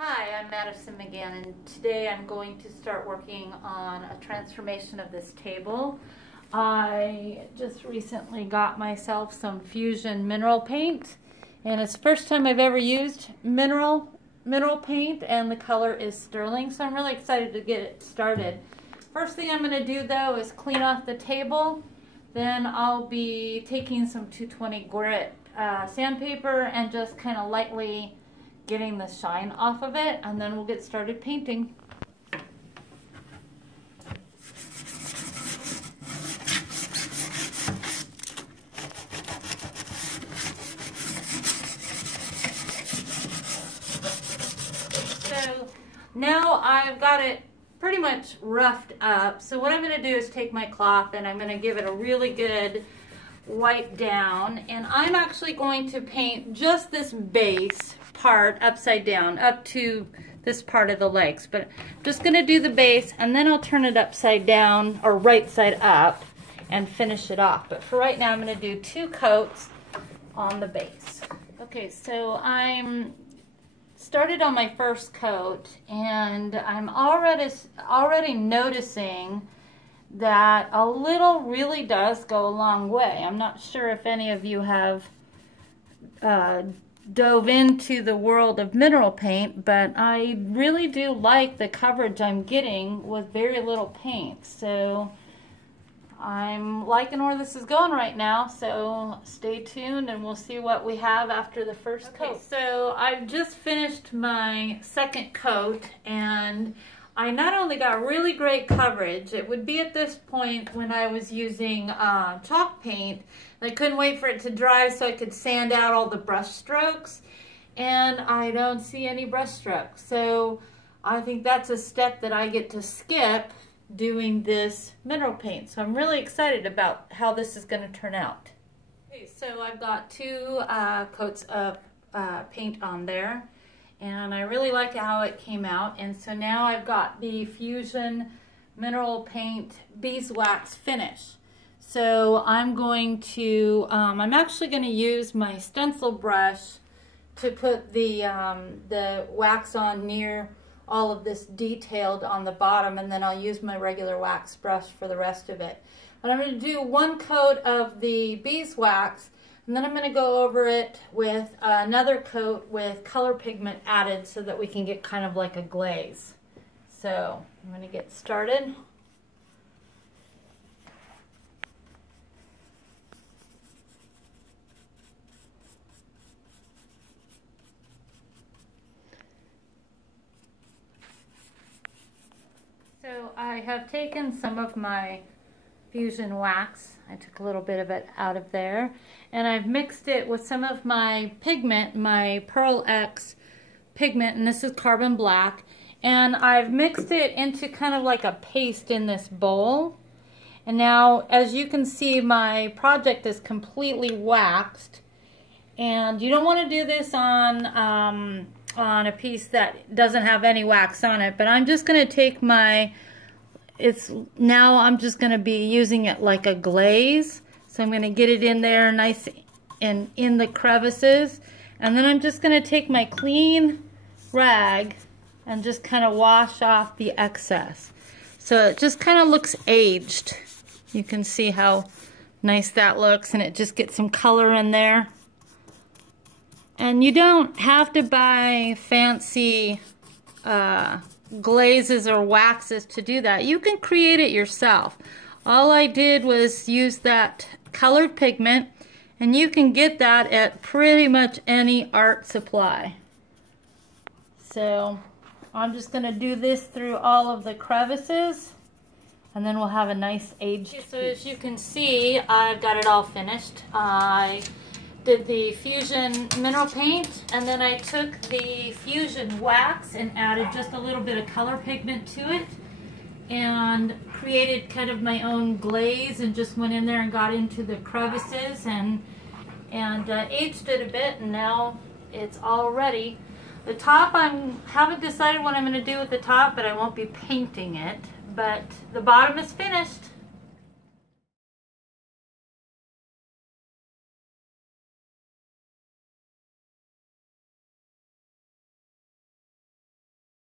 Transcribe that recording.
Hi, I'm Madison again, and today I'm going to start working on a transformation of this table. I just recently got myself some Fusion mineral paint, and it's the first time I've ever used mineral paint, and the color is sterling, so I'm really excited to get it started. First thing I'm going to do though is clean off the table. Then I'll be taking some 220 grit sandpaper and just kind of lightly getting the shine off of it, and then we'll get started painting. So now I've got it pretty much roughed up. So what I'm going to do is take my cloth and I'm going to give it a really good wipe down, and I'm actually going to paint just this base part upside down up to this part of the legs, but I'm just going to do the base and then I'll turn it upside down or right side up and finish it off. But for right now I'm going to do 2 coats on the base. Okay, so I'm started on my first coat, and I'm already noticing that a little really does go a long way. I'm not sure if any of you have dove into the world of mineral paint, but I really do like the coverage I'm getting with very little paint. So I'm liking where this is going right now, so stay tuned and we'll see what we have after the first coat. So I've just finished my second coat, and I not only got really great coverage, it would be at this point when I was using chalk paint. I couldn't wait for it to dry so I could sand out all the brush strokes, and I don't see any brush strokes. So I think that's a step that I get to skip doing this mineral paint. So I'm really excited about how this is going to turn out. Okay, so I've got 2 coats of paint on there, and I really like how it came out. And so now I've got the Fusion mineral paint beeswax finish. So I'm going to, I'm actually going to use my stencil brush to put the wax on near all of this detailed on the bottom, and then I'll use my regular wax brush for the rest of it. But I'm going to do 1 coat of the beeswax, and then I'm going to go over it with another coat with color pigment added so that we can get kind of like a glaze. So I'm going to get started. So I have taken some of my Fusion wax, I took a little bit of it out of there, and I've mixed it with some of my pigment, my Pearl X pigment, and this is carbon black, and I've mixed it into kind of like a paste in this bowl. And now, as you can see, my project is completely waxed, and you don't want to do this on a piece that doesn't have any wax on it, but I'm just going to take my, I'm just going to be using it like a glaze. So I'm going to get it in there nice and in the crevices, and then I'm just going to take my clean rag and just kind of wash off the excess. So it just kind of looks aged. You can see how nice that looks, and it just gets some color in there. And you don't have to buy fancy glazes or waxes to do that. You can create it yourself. All I did was use that colored pigment, and you can get that at pretty much any art supply. So I'm just going to do this through all of the crevices, and then we'll have a nice aged piece. So as you can see, I've got it all finished. I did the Fusion mineral paint, and then I took the Fusion wax and added just a little bit of color pigment to it and created kind of my own glaze, and just went in there and got into the crevices and aged it a bit, and now it's all ready. The top, I haven't decided what I'm going to do with the top, but I won't be painting it. But the bottom is finished.